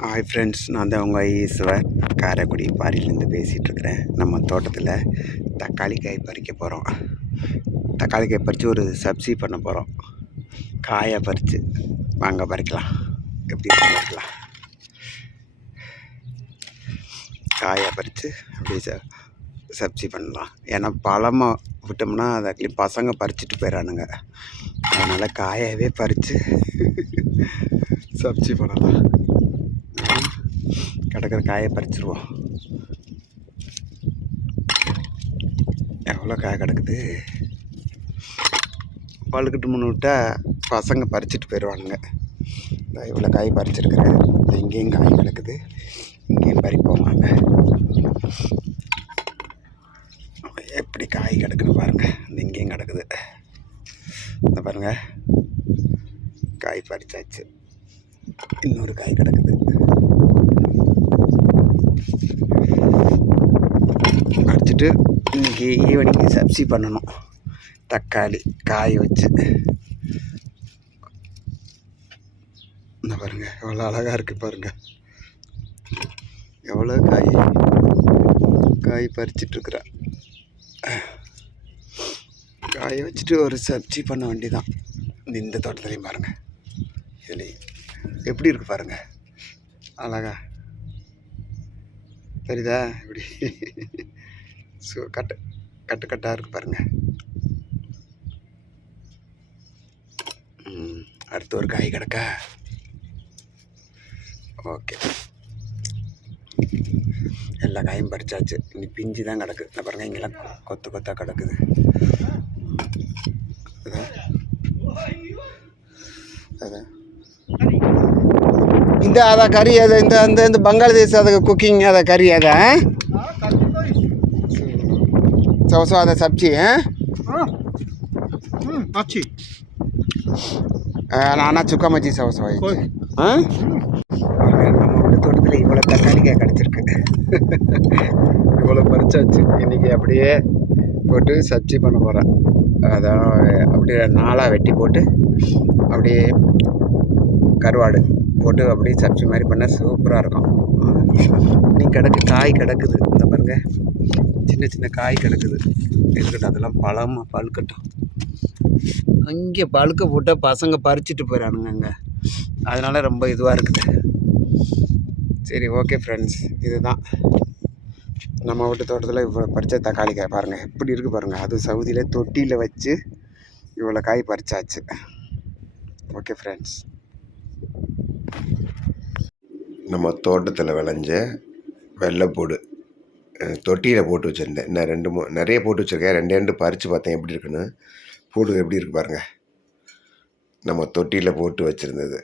Hi friends நான் தான் உங்கள் ஈஸ்வர் காரைக்குடி பாரியிலேருந்து பேசிகிட்ருக்கிறேன் நம்ம தோட்டத்தில் தக்காளி காய் பறிக்க போகிறோம் தக்காளி காய் பறித்து ஒரு சப்ஜி பண்ண போகிறோம் காயை பறித்து வாங்க பறிக்கலாம். எப்படி பறிக்கலாம் காயை பறித்து அப்படியே ச சப்ஜி பண்ணலாம். ஏன்னா பழமாக விட்டோம்னா அதை பசங்க பறிச்சுட்டு போயிடறானுங்க அதனால் காயவே பறித்து சப்ஜி பண்ணலாம். கிடக்கிற காயை பறிச்சிருவோம். எவ்வளோ காய் கிடக்குது? பழுக்கிட்டு முன்னு விட்டால் பசங்க பறிச்சுட்டு போயிடுவானுங்க. இந்த இவ்வளோ காய் பறிச்சிருக்கிறேன். இங்கேயும் காய் கிடக்குது. இங்கேயும் பறிப்போம் வாங்க. எப்படி காய் கிடக்குன்னு பாருங்கள் இந்த இங்கேயும் கிடக்குது. இந்த பாருங்கள் காய் பறிச்சாச்சு. இன்னொரு காய் கிடக்குது. பறிச்சுட்டு இன்றைக்கி ஈவினிங் சப்ஜி பண்ணணும். தக்காளி காய வச்சு. இந்த பாருங்கள் எவ்வளோ அழகாக இருக்குது பாருங்கள் எவ்வளோ காய் காய் பறிச்சிட்ருக்குறேன் காய வச்சுட்டு ஒரு சப்ஜி பண்ண வேண்டிதான் இந்த தோட்டத்துலேயும் பாருங்கள் இதுலேயும். எப்படி இருக்குது பாருங்கள் அழகா. தெரியுதா? இப்படி. ஸோ கட்டு கட்டு கட்டாக இருக்குது பாருங்கள் அடுத்து ஒரு காய் கிடக்கா? ஓகே. எல்லா காயும் பறிச்சாச்சு. இனி பிஞ்சு தான் கிடக்கு. இந்த பாருங்கள் இங்கெல்லாம் கொத்து கொத்தாக கிடக்குது. அதான் இந்த அதான் கறி அதை இந்த அந்த இந்த பங்களாதேஷ் அதை குக்கிங் அதை கறி அதை સવસો સબ્જી હે અચ્છી நானா சுக்கா மச்சி சவசம் ஆயிடுச்சு. ஆ? நம்மளோட தோட்டத்தில் இவ்வளோ தக்காளிக்காய் கிடச்சிருக்கு. இவ்வளோ பறிச்சாச்சு. இன்றைக்கி அப்படியே போட்டு சப்ஜி பண்ண போகிறேன் அதான் அப்படியே நாளாக வெட்டி போட்டு அப்படியே கருவாடு போட்டு அப்படியே சப்ஜி மாதிரி பண்ணால் சூப்பராக இருக்கும். நீ கிடக்கு காய் கிடக்குது. இந்த பாருங்க. சின்ன சின்ன காய் கிடக்குது. இருக்கட்டும் அதெல்லாம் பழமாக பழுக்கட்டும். அங்கே பழுக்க போட்டால் பசங்க பறிச்சுட்டு போயிடானுங்க அங்கே. அதனால் ரொம்ப இதுவாக இருக்குது. சரி ஓகே ஃப்ரெண்ட்ஸ் இதுதான். நம்ம வீட்டு தோட்டத்தில் இவ்வளோ பறித்த தக்காளி காய் பாருங்கள் எப்படி இருக்குது பாருங்கள் அது சவுதியில் தொட்டியில் வச்சு இவ்வளோ காய் பறிச்சாச்சு. ஓகே ஃப்ரெண்ட்ஸ் நம்ம தோட்டத்தில் விளைஞ்ச வெள்ளைப்பூடு தொட்டியில் போட்டு வச்சுருந்தேன். நான் ரெண்டு மூ நிறைய போட்டு வச்சுருக்கேன். ரெண்டு ரெண்டு பறித்து பார்த்தேன் எப்படி இருக்குன்னு. பூடு எப்படி இருக்கு பாருங்க. நம்ம தொட்டியில் போட்டு வச்சுருந்தது.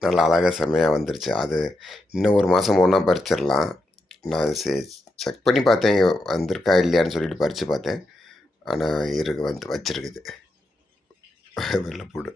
நல்லா அழகாக செம்மையாக வந்துருச்சு. அது இன்னும் ஒரு மாதம் ஒன்றா பறிச்சிடலாம். நான் செக் பண்ணி பார்த்தேன். வந்திருக்கா இல்லையான்னு சொல்லிட்டு பறித்து பார்த்தேன். ஆனால் இருக்கு வந்து வச்சுருக்குது. வெள்ளை போடு